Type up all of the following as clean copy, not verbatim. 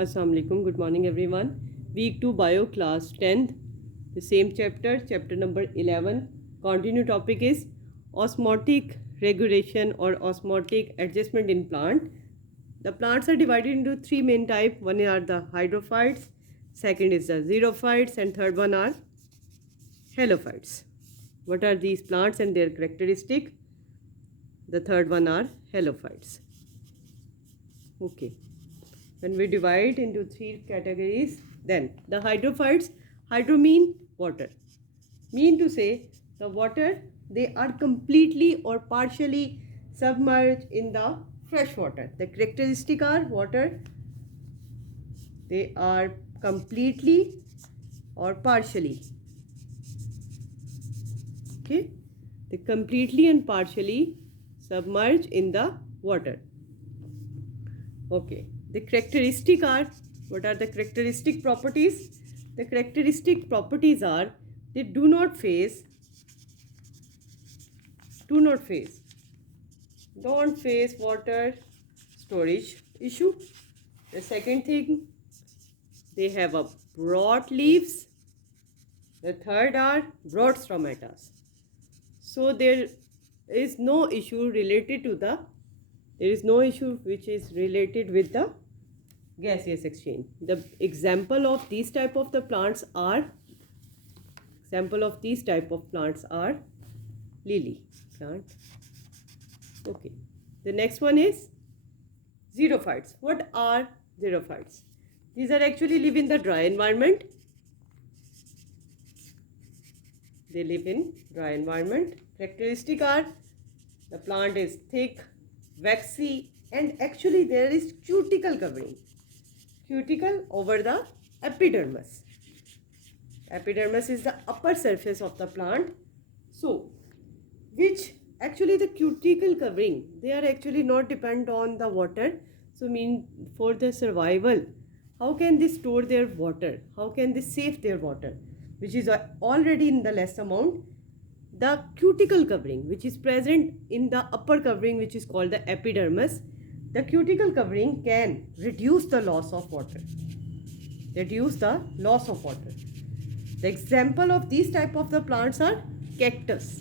Assalamu alaikum. Good morning, everyone. Week 2 Bio class 10th. The same chapter number 11. Continue topic is osmotic regulation or osmotic adjustment in plant. The plants are divided into three main types. One are the hydrophytes, second is the xerophytes, and third one are halophytes. What are these plants and their characteristic? The third one are halophytes. Okay. When we divide into three categories, then the hydrophytes, hydro mean water. Mean to say the water, they are completely or partially submerged in the fresh water. The characteristic are water, they are completely or partially. Okay, they completely and partially submerged in the water. Okay, the characteristic are, what are the characteristic properties? The characteristic properties are they do not face water storage issue. The second thing, they have a broad leaves. The third are broad stomata. So there is no issue related to the, there is no issue which is related with the gaseous exchange. The example of these type of the plants are, lily plant. Okay, the next one is xerophytes. What are xerophytes? These are actually live in the dry environment. They live in dry environment. Characteristic are the plant is thick, waxy, and actually there is cuticle covering. Cuticle over the epidermis. Epidermis is the upper surface of the plant. So, which actually the cuticle covering, they are actually not depend on the water. So, mean for the survival, how can they store their water? How can they save their water? Which is already in the less amount. The cuticle covering, which is present in the upper covering, which is called the epidermis, the cuticle covering can reduce the loss of water. The example of these type of the plants are cactus.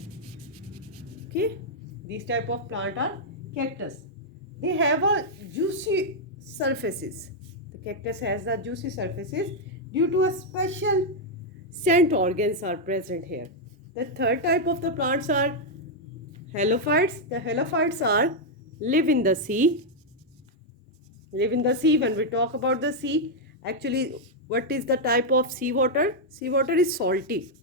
Okay, these type of plant are cactus. They have a juicy surfaces. The cactus has the juicy surfaces due to a special scent organs are present here. The third type of the plants are halophytes. The halophytes are live in the sea. When we talk about the sea, actually what is the type of seawater? Seawater is salty.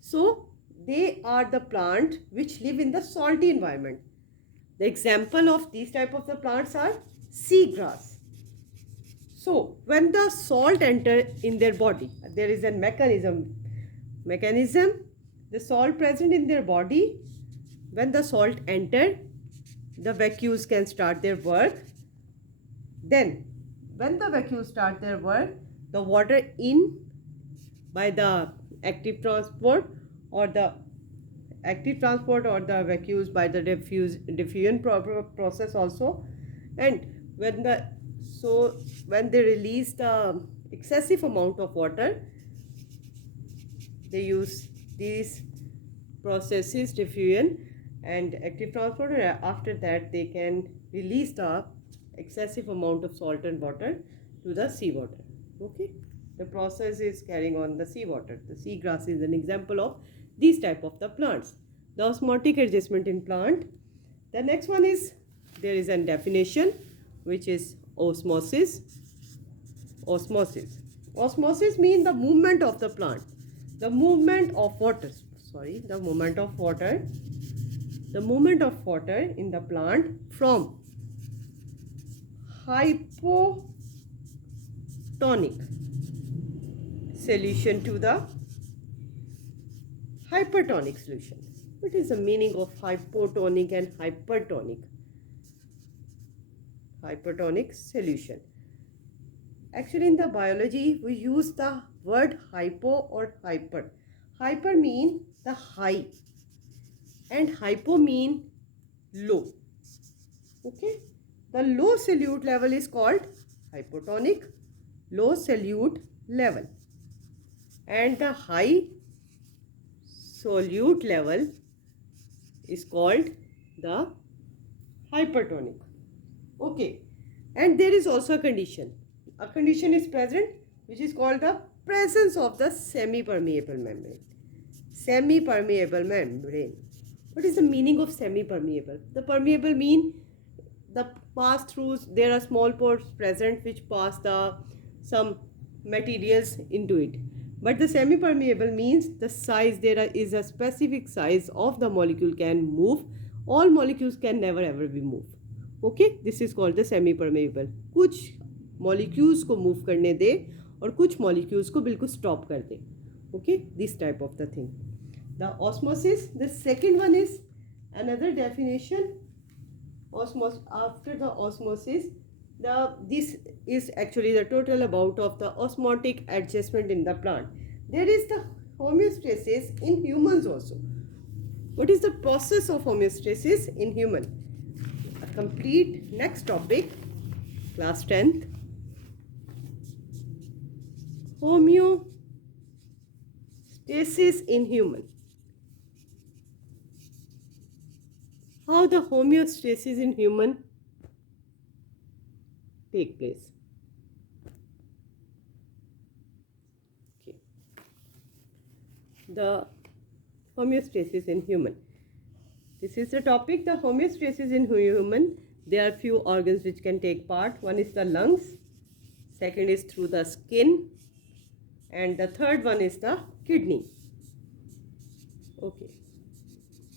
So they are the plant which live in the salty environment. The example of these type of the plants are seagrass. So when the salt enter in their body, there is a mechanism, the salt present in their body. When the salt enter, the vacuoles can start their work. Then when the vacuoles start their work, the water in by the active transport or the vacuoles by the diffusion process also. And when they release the excessive amount of water, they use these processes, diffusion and active transport. After that, they can release the excessive amount of salt and water to the seawater. Okay, the process is carrying on the seawater. The seagrass is an example of these type of the plants. The osmotic adjustment in plant. The next one is, there is a definition which is osmosis. Osmosis means the movement of the plant, the movement of water in the plant from hypotonic solution to the hypertonic solution. What is the meaning of hypotonic and hypertonic solution? Actually, in the biology, we use the word hypo or hyper. Hyper mean the high and hypo mean low. Okay, the low solute level is called hypotonic low solute level, and the high solute level is called the hypertonic. Okay, and there is also a condition. A condition is present which is called the presence of the semi-permeable membrane. Semi-permeable membrane. What is the meaning of semi-permeable? The permeable mean the pass-throughs, there are small pores present which pass the some materials into it. But the semi-permeable means the size, there is a specific size of the molecule can move. All molecules can never ever be moved. Okay, this is called the semi-permeable. कुछ molecules को move करने दे और कुछ molecules को बिल्कुल stop कर दे. Okay, this type of the thing. The osmosis, the second one is another definition. Osmosis, after the osmosis, this is actually the total about of the osmotic adjustment in the plant. There is the homeostasis in humans also. What is the process of homeostasis in human? A complete next topic, class 10th. Homeostasis in human. How the homeostasis in human take place. Okay. The homeostasis in human. This is the topic, the homeostasis in human. There are few organs which can take part. One is the lungs, second is through the skin, and the third one is the kidney. Okay.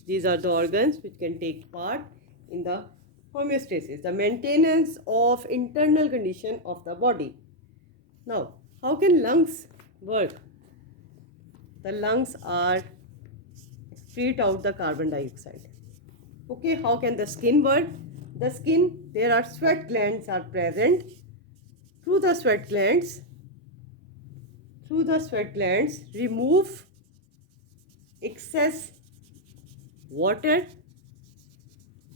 These are the organs which can take part in the homeostasis, the maintenance of internal condition of the body. Now, how can lungs work? The lungs are excrete out the carbon dioxide. Okay, how can the skin work? The skin, there are sweat glands are present. Through the sweat glands, remove excess water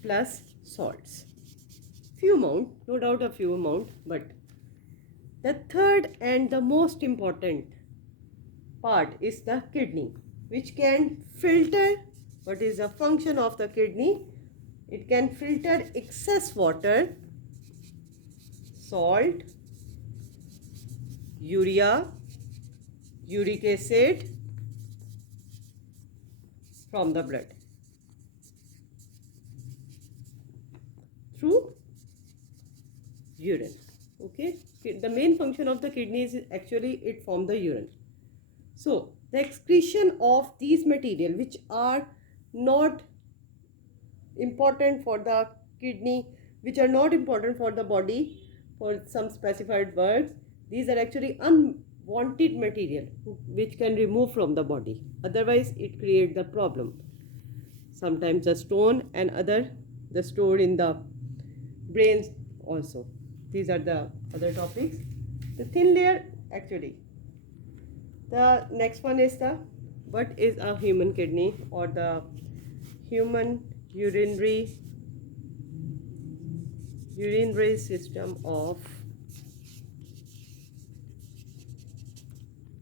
plus salts. Few amount, no doubt a few amount, but the third and the most important part is the kidney, which can filter. What is the function of the kidney? It can filter excess water, salt, urea, uric acid from the blood through urine. Okay, the main function of the kidneys is actually it form the urine. So the excretion of these material which are not important for the kidney, which are not important for the body for some specified works, these are actually unwanted material which can remove from the body, otherwise it creates the problem. Sometimes the stone and other the stored in the brains also. These are the other topics. The thin layer, actually the next one is the what is a human kidney or the human urinary system of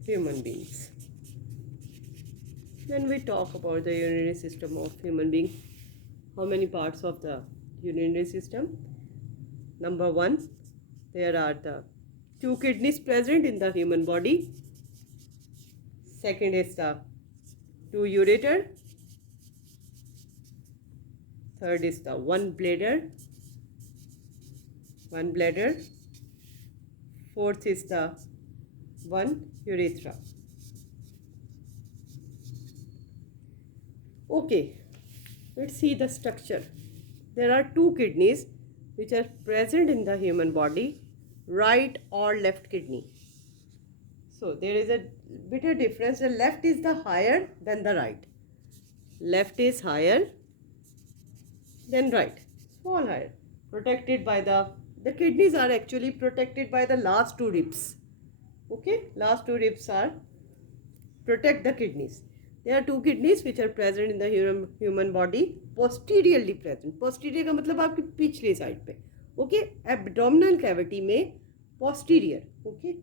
human beings. When we talk about the urinary system of human being, how many parts of the urinary system? Number one, there are the 2 kidneys present in the human body. Second is the 2 ureter. Third is the 1 bladder. Fourth is the 1 urethra. Okay, let's see the structure. There are 2 kidneys which are present in the human body, right or left kidney. So there is a bit of difference. The left is the higher than the right. Left is higher than right, small higher. Protected by the kidneys are actually protected by the last 2 ribs. Okay, last 2 ribs are protect the kidneys. There are 2 kidneys which are present in the human body, posteriorly present. Posterior का मतलब आपकी पिछली side पे. Okay, abdominal cavity में posterior. Okay,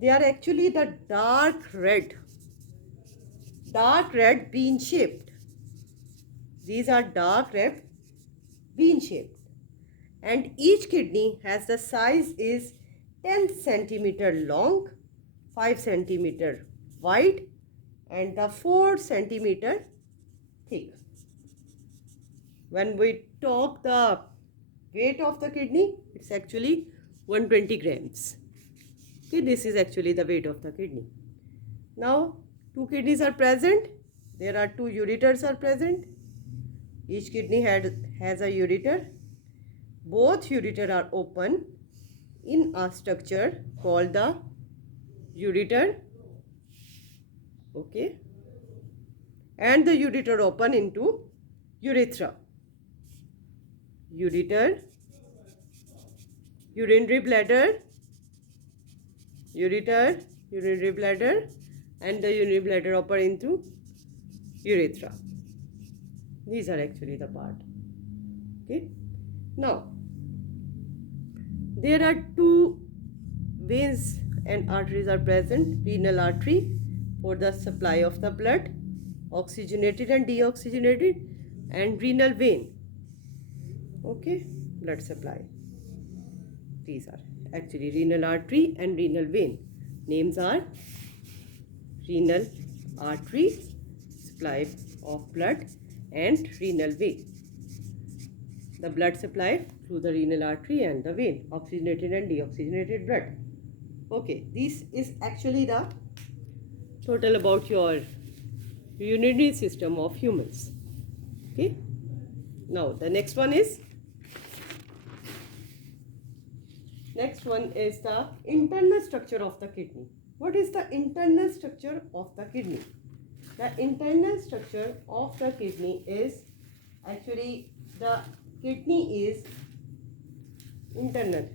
They are actually the dark red bean shaped. These are dark red bean shaped, and each kidney has the size is 10 centimeter long, 5 centimeter wide, and the 4 centimeter thick. When we talk the weight of the kidney, it's actually 120 grams. Okay, this is actually the weight of the kidney. Now, two kidneys are present. There are two ureters are present. Each kidney has a ureter. Both ureter are open in a structure called the ureter. Okay. And the ureter open into urethra. Ureter, urinary bladder, ureter, urinary bladder, and the urinary bladder open into urethra. These are actually the part. Okay. Now, there are two veins and arteries are present. Renal artery for the supply of the blood, oxygenated and deoxygenated, and renal vein. Okay, blood supply. These are actually renal artery and renal vein. Names are renal artery, supply of blood, and renal vein. The blood supply through the renal artery and the vein, oxygenated and deoxygenated blood. Okay, this is actually the total about your urinary system of humans. Okay, now the next one is the internal structure of the kidney. What is the internal structure of the kidney? The internal structure of the kidney is actually the kidney is internal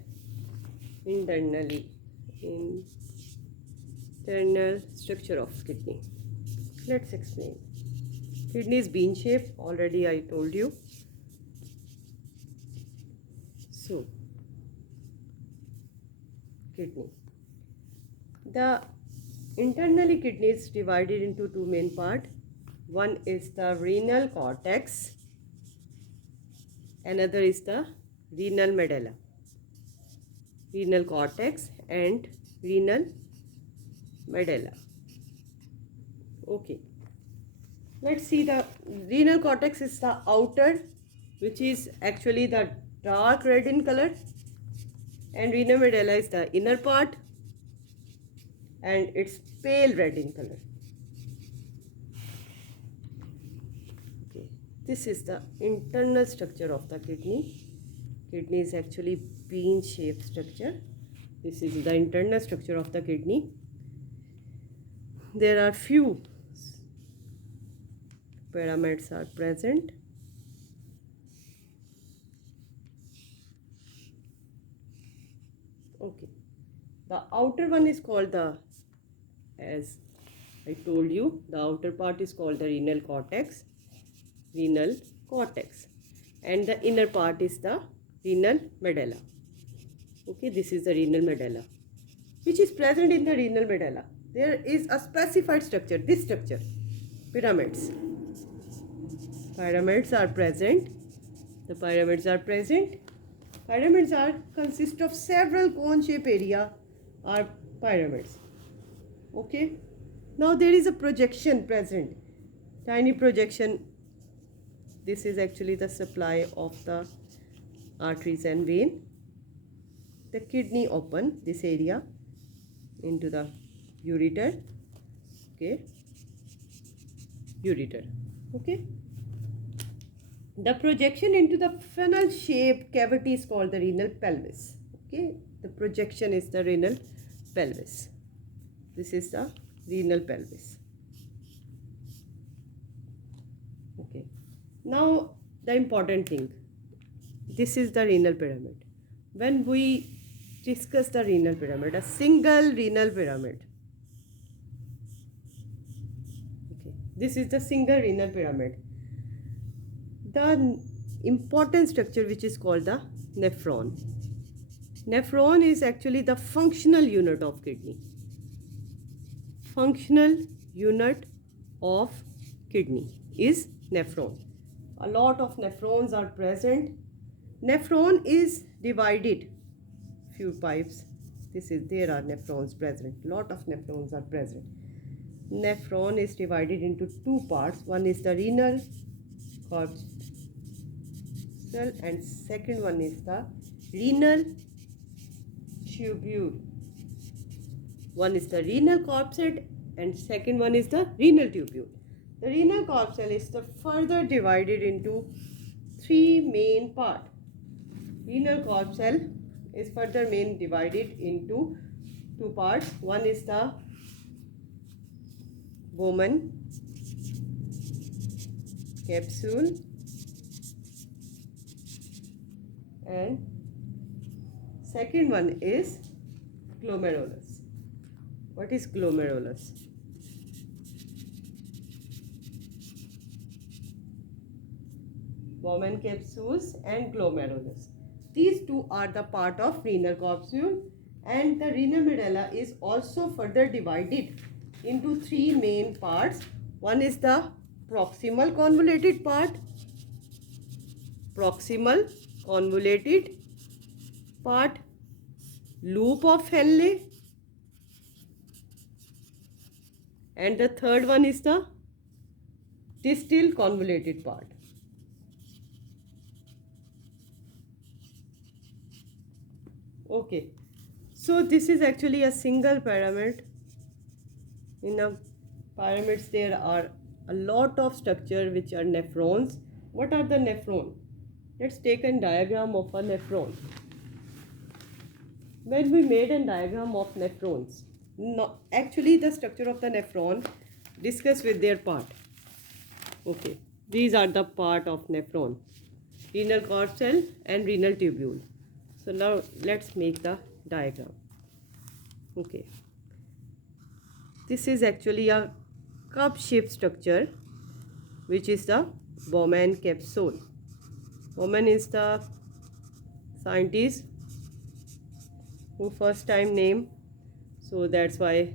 structure of kidney. Let's explain. Kidney is bean shaped, already I told you. So, kidney. The internally kidney is divided into two main parts. One is the renal cortex, another is the renal medulla. Renal cortex and renal medulla. Okay. Let's see, the renal cortex is the outer, which is actually the dark red in color, and renal medulla is the inner part, and it's pale red in color. Okay, this is the internal structure of the kidney. Kidney is actually bean shaped structure. This is the internal structure of the kidney. There are few pyramids are present. Okay, the outer one is called the, as I told you, the outer part is called the renal cortex, and the inner part is the renal medulla. Okay, this is the renal medulla, which is present in the renal medulla. There is a specified structure, this structure, pyramids. Pyramids are present. The pyramids are present. Pyramids consist of several cone-shaped area are pyramids. Okay. Now there is a projection present, tiny projection. This is actually the supply of the arteries and vein. The kidney open this area into the ureter. Okay. Ureter. Okay. The projection into the funnel shaped cavity is called the renal pelvis. Okay, the projection is the renal pelvis. This is the renal pelvis. Okay, now the important thing, this is the renal pyramid. When we discuss the renal pyramid, a single renal pyramid. Okay, this is the single renal pyramid. The important structure which is called the nephron. Nephron is actually the functional unit of kidney. functional unit of kidney is nephron. A lot of nephrons are present. Nephron is divided, few pipes. There are nephrons present. Lot of nephrons are present. Nephron is divided into two parts. One is the renal corpuscle and second one is the renal tubule. One is the renal corpuscle and second one is the renal tubule. The renal corpuscle is further divided into three main parts. Renal corpuscle is further divided into two parts. One is the Bowman capsule and second one is glomerulus. What is glomerulus? Bowman capsules and glomerulus. These two are the part of renal capsule, and the renal medulla is also further divided into three main parts. One is the proximal convoluted part, loop of Henle, and the third one is the distal convoluted part. Okay, so this is actually a single pyramid. In a pyramids there are a lot of structure which are nephrons. What are the nephron? Let's take a diagram of a nephron. When we made a diagram of nephrons, actually the structure of the nephron discuss with their part. Okay, these are the part of nephron: renal corpuscle and renal tubule. So now let's make the diagram. Okay, this is actually a cup-shaped structure which is the Bowman capsule. Bowman is the scientist who first time named, so that's why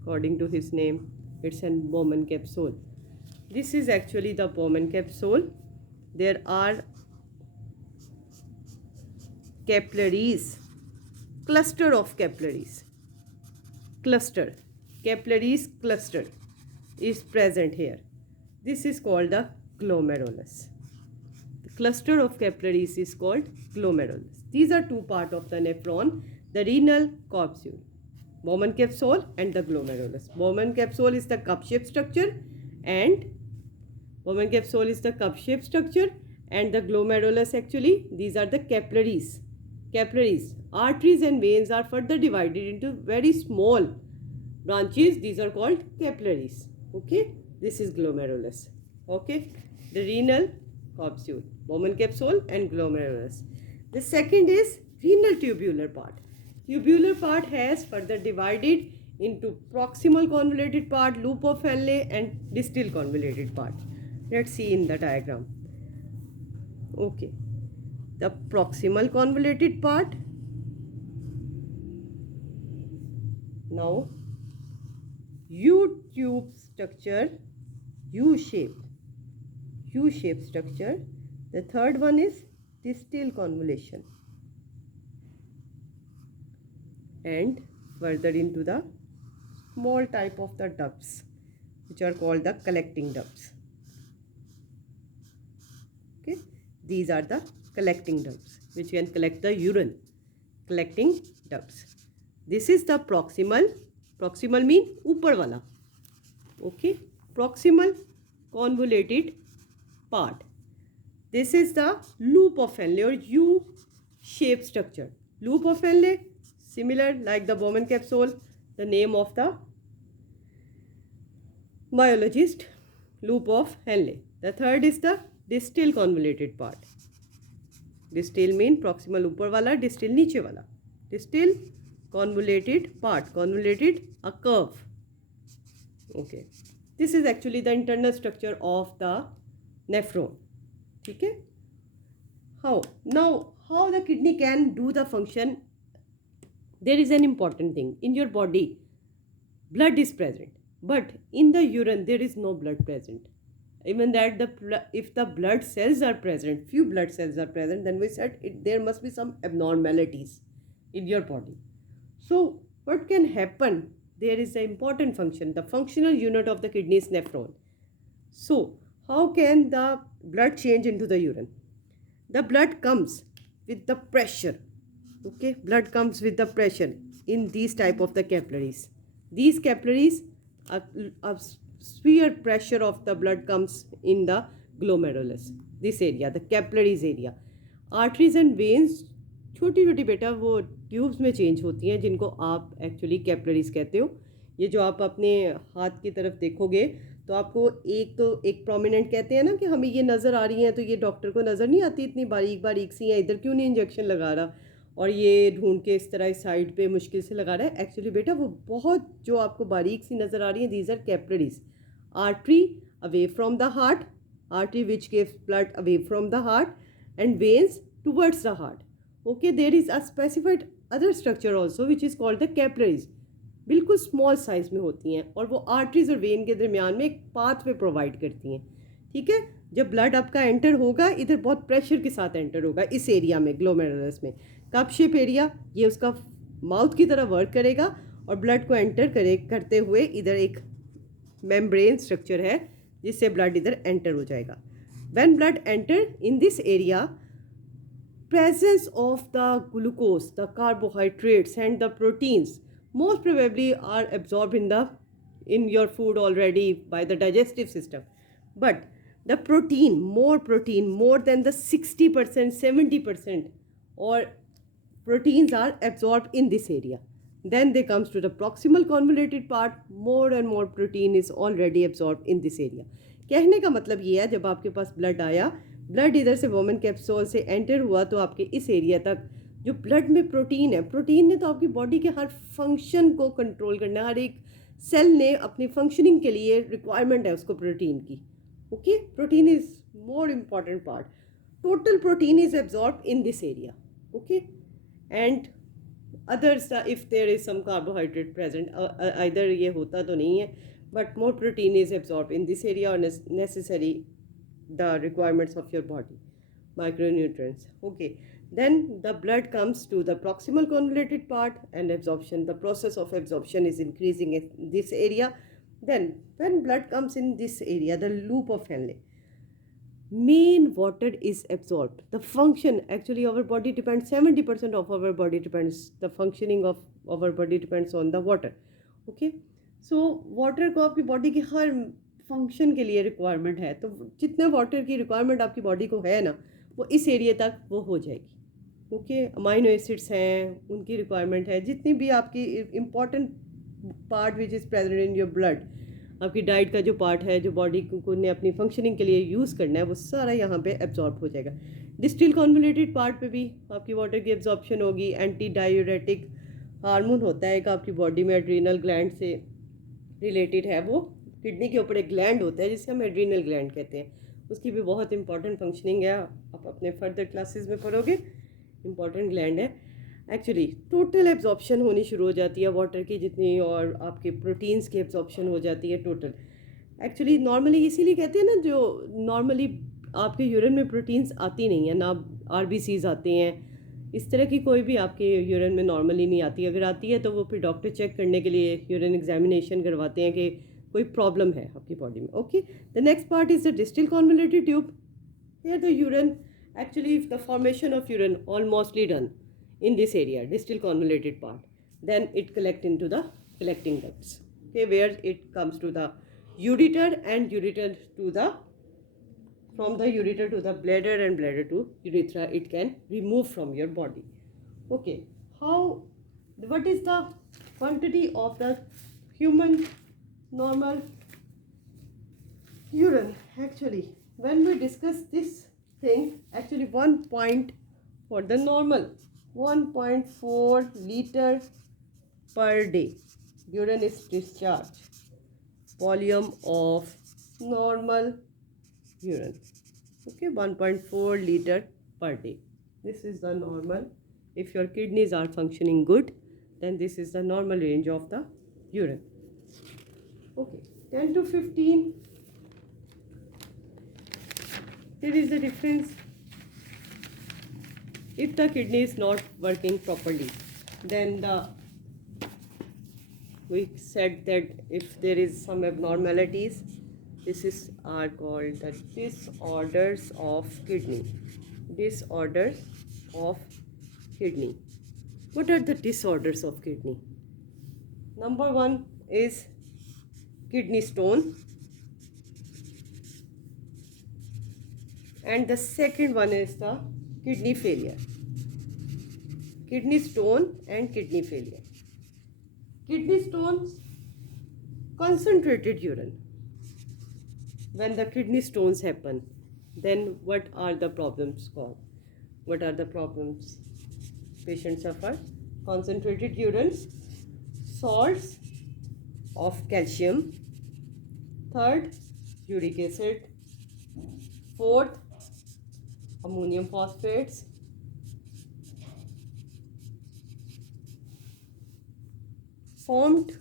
according to his name it's a Bowman capsule. This is actually the Bowman capsule. There are capillaries, cluster of capillaries. Capillaries cluster is present here. This is called the glomerulus. The cluster of capillaries is called glomerulus. These are two parts of the nephron: the renal corpuscle, Bowman capsule, and the glomerulus. Bowman capsule is the cup-shaped structure, and the glomerulus, actually these are the capillaries. Arteries and veins are further divided into very small branches. These are called capillaries. Okay, this is glomerulus. Okay, the renal capsule, Bowman capsule and glomerulus. The second is renal tubular part. Tubular part has further divided into proximal convoluted part, loop of Henle, and distal convoluted part. Let's see in the diagram. Okay, the proximal convoluted part. Now U-tube structure, U-shaped structure. The third one is distal convolution, and further into the small type of the ducts which are called the collecting ducts. Okay, these are the collecting ducts which can collect the urine. Collecting ducts. This is the proximal mean ऊपर वाला. Okay, proximal convoluted part. This is the loop of Henle or U-shaped structure. Loop of Henle, similar like the Bowman capsule, the name of the biologist, loop of Henle. The third is the distal convoluted part. Distal mean proximal ऊपर वाला, distal नीचे वाला. Distal convoluted part, convoluted, a curve. Okay, this is actually the internal structure of the nephron. Okay, how the kidney can do the function? There is an important thing in your body. blood is present, but in the urine there is no blood present. Even that if the blood cells are present, few blood cells are present, then we said there must be some abnormalities in your body. So what can happen? There is an important function. The functional unit of the kidney is nephron. So how can the blood change into the urine? The blood comes with the pressure. Okay, blood comes with the pressure in these type of the capillaries. These capillaries, a sphere pressure of the blood comes in the glomerulus, this area, the capillaries area. Arteries and veins छोटी छोटी बेटा वो tubes में change होती हैं, जिनको आप actually capillaries कहते हो. ये जो आप अपने हाथ की तरफ देखोगे तो आपको एक प्रोमिनेंट कहते हैं ना कि हमें ये नज़र आ रही हैं, तो ये डॉक्टर को नज़र नहीं आती, इतनी बारीक बारीक सी हैं, इधर क्यों नहीं इंजेक्शन लगा रहा और ये ढूंढ के इस तरह इस साइड पे मुश्किल से लगा रहा है. एक्चुअली बेटा वो बहुत जो आपको बारीक सी नज़र आ रही हैं, these are capillaries. Artery away from the heart, artery which gives blood away from the heart, and veins towards the heart. Okay, there is a specified other structure also which is called the capillaries. बिल्कुल small size में होती हैं और वो arteries और when के दरमियान में एक पाथवे प्रोवाइड करती हैं. ठीक है, जब ब्लड आपका एंटर होगा इधर बहुत प्रेशर के साथ एंटर होगा इस एरिया में, ग्लोमेरुलस में. कप शेप एरिया, ये उसका माउथ की तरह वर्क करेगा और ब्लड को एंटर करते हुए इधर एक मेम्ब्रेन स्ट्रक्चर है जिससे ब्लड इधर एंटर हो जाएगा. When blood enter in this area, presence of the glucose, the carbohydrates and the proteins most probably are absorbed in your food already by the digestive system. But the protein, more than the 60%, 70% or proteins are absorbed in this area. Then they comes to the proximal convoluted part, more and more protein is already absorbed in this area. कहने का मतलब ये है, जब आपके पास blood आया, blood इधर से वोमन कैप्सूल से एंटर हुआ तो आपके इस एरिया तक जो ब्लड में प्रोटीन है, प्रोटीन ने तो आपकी बॉडी के हर फंक्शन को कंट्रोल करना है. हर एक सेल ने अपनी फंक्शनिंग के लिए रिक्वायरमेंट है उसको प्रोटीन की. Okay, protein is more important part. Total protein is absorb in this area. Okay, and others if there is some carbohydrate present, इधर ये होता तो नहीं है, but more protein is absorbed in this area or necessary the requirements of your body, micronutrients. Okay, then the blood comes to the proximal convoluted part and absorption, the process of absorption is increasing in this area. Then when blood comes in this area, the loop of Henle, main water is absorbed. The function, actually our body depends, 70% of our body depends, the functioning of our body depends on the water. Okay, so water को आपकी body के हर function के लिए requirement है, तो जितना water की requirement आपकी बॉडी को है ना, वो इस एरिया तक वो हो जाएगी. ओके, अमाइनो एसिड्स हैं, उनकी रिक्वायरमेंट है, जितनी भी आपकी important part which is present in your blood, आपकी डाइट का जो पार्ट है जो बॉडी को ने अपनी फंक्शनिंग के लिए यूज़ करना है, वो सारा यहाँ पे एब्जॉर्ब हो जाएगा. डिस्टिल कॉन्वोल्यूटेड पार्ट पे भी आपकी वाटर की एब्जॉर्प्शन होगी. एंटी डायूरेटिक हार्मोन होता है एक आपकी बॉडी में, एड्रीनल ग्लैंड से रिलेटेड है. वो किडनी के ऊपर एक ग्लैंड होता है जिसे हम एड्रीनल ग्लैंड कहते हैं, उसकी भी बहुत इंपॉर्टेंट फंक्शनिंग है, आप अपने फर्दर क्लासेस में पढ़ोगे. इंपॉर्टेंट ग्लैंड है. एक्चुअली टोटल एब्जॉर्प्शन होनी शुरू हो जाती है वाटर की जितनी, और आपके प्रोटीन्स की एब्जॉर्प्शन हो जाती है टोटल. एक्चुअली नॉर्मली इसीलिए कहते हैं ना, जो नॉर्मली आपके यूरिन में प्रोटीन्स आती नहीं है ना, RBCs आते हैं, इस तरह की कोई भी आपके यूरिन में नॉर्मली नहीं आती. अगर आती है तो वो फिर डॉक्टर चेक करने के लिए यूरिन एग्जामिनेशन करवाते हैं कि कोई प्रॉब्लम है आपकी बॉडी में. Okay, the next part is the distal convoluted tube. Here the urine, actually the formation of urine almostly done in this area, distal convoluted part. Then it collect into the collecting ducts. Okay, where it comes to the ureter, and ureter to the, from the ureter to the bladder, and bladder to urethra, it can remove from your body. Okay, what is the quantity of the human normal urine? Actually, when we discuss this thing, actually 1 point for the normal, 1.4 liter per day urine is discharged, volume of normal urine. Okay, 1.4 liter per day, this is the normal. If your kidneys are functioning good, then this is the normal range of the urine. Okay, 10 to 15. Here is the difference. If the kidney is not working properly, then we said that if there is some abnormalities, this is are called the disorders of kidney. Disorders of kidney. What are the disorders of kidney? Number one is kidney stone, and the second one is the kidney failure. Kidney stone and kidney failure. Kidney stones, concentrated urine. When the kidney stones happen, then what are the problems called? What are the problems patients suffer? Concentrated urine, salts of calcium, third, uric acid, fourth, ammonium phosphates, formed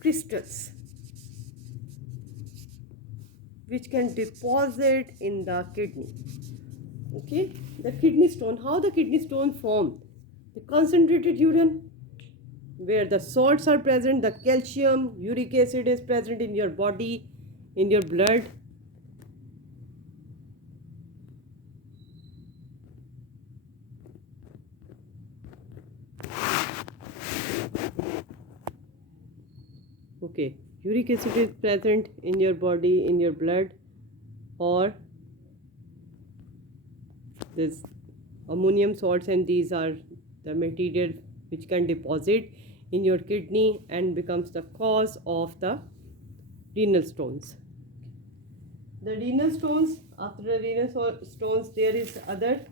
crystals which can deposit in the kidney. Okay, the kidney stone. How the kidney stone formed? The concentrated urine, where the salts are present, the calcium, uric acid is present in your body, in your blood. Okay, uric acid is present in your body, in your blood, or this ammonium salts, and these are the material which can deposit in your kidney and becomes the cause of the renal stones. The renal stones, after the renal stones, there is other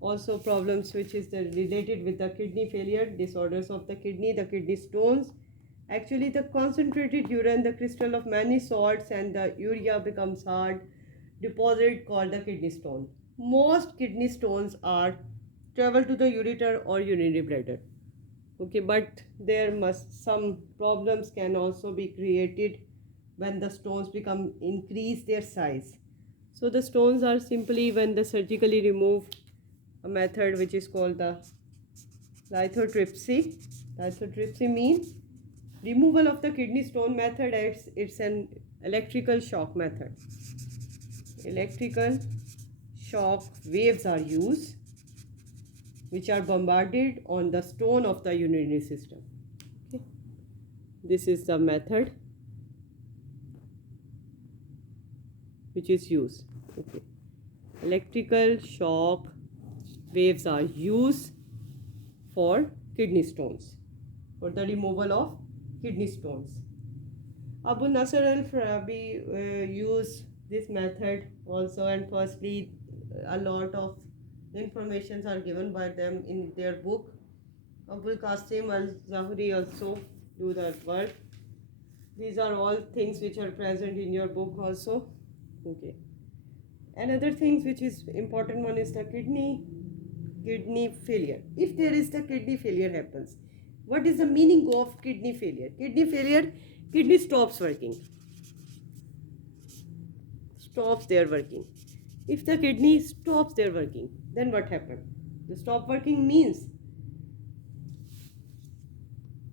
also problems which is related with the kidney failure, disorders of the kidney stones. Actually, the concentrated urine, the crystal of many salts, and the urea becomes hard deposit called the kidney stone. Most kidney stones are travel to the ureter or urinary bladder. Okay, but there must some problems can also be created when the stones become increase their size. So the stones are simply when the surgically removed, a method which is called the lithotripsy. Lithotripsy means removal of the kidney stone method. It's an electrical shock method. Electrical shock waves are used which are bombarded on the stone of the urinary system. Okay. This is the method which is used. Okay. Electrical shock waves are used for kidney stones, for the removal of kidney stones. Abu Nasr al-Farabi used this method also, and firstly a lot of informations are given by them in their book. Abul Qasim al-Zahri also do that work. These are all things which are present in your book also. Okay. Another things which is important one is the kidney failure. If there is the kidney failure happens, what is the meaning of kidney failure? Kidney failure, kidney stops working. Stops their working. If the kidney stops their working, then what happened? The stop working means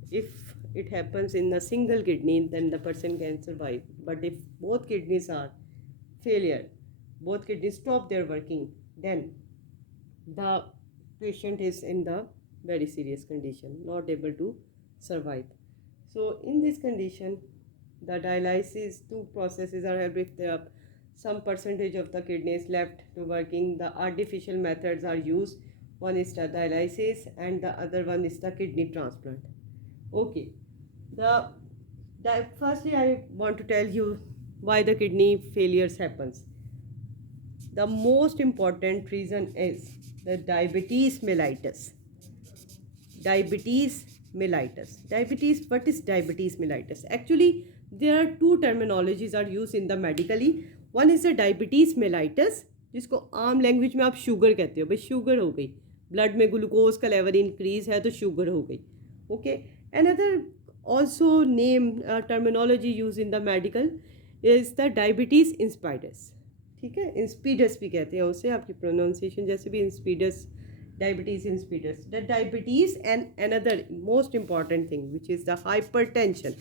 if it happens in a single kidney, then the person can survive. But if both kidneys are failure, both kidneys stop their working, then the patient is in the very serious condition, not able to survive. So in this condition, the dialysis, two processes are held. If there are some percentage of the kidneys left to working, the artificial methods are used. One is the dialysis and the other one is the kidney transplant. Okay, firstly I want to tell you why the kidney failures happens. The most important reason is the diabetes mellitus. Diabetes mellitus. Diabetes, what is diabetes mellitus? Actually, there are two terminologies are used in the medically. One is the diabetes mellitus, जिसको आम language में आप sugar कहते हो, भाई sugar हो गई, blood में ग्लूकोज का लेवल इंक्रीज है तो शुगर हो गई. Okay. Another also name terminology used in the medical is the diabetes insipidus. ठीक है, इंस्पीडस भी कहते हैं उसे, आपकी प्रोनाउंसिएशन जैसे भी इंस्पीडस, diabetes insipidus. The diabetes and another most important thing which is the hypertension.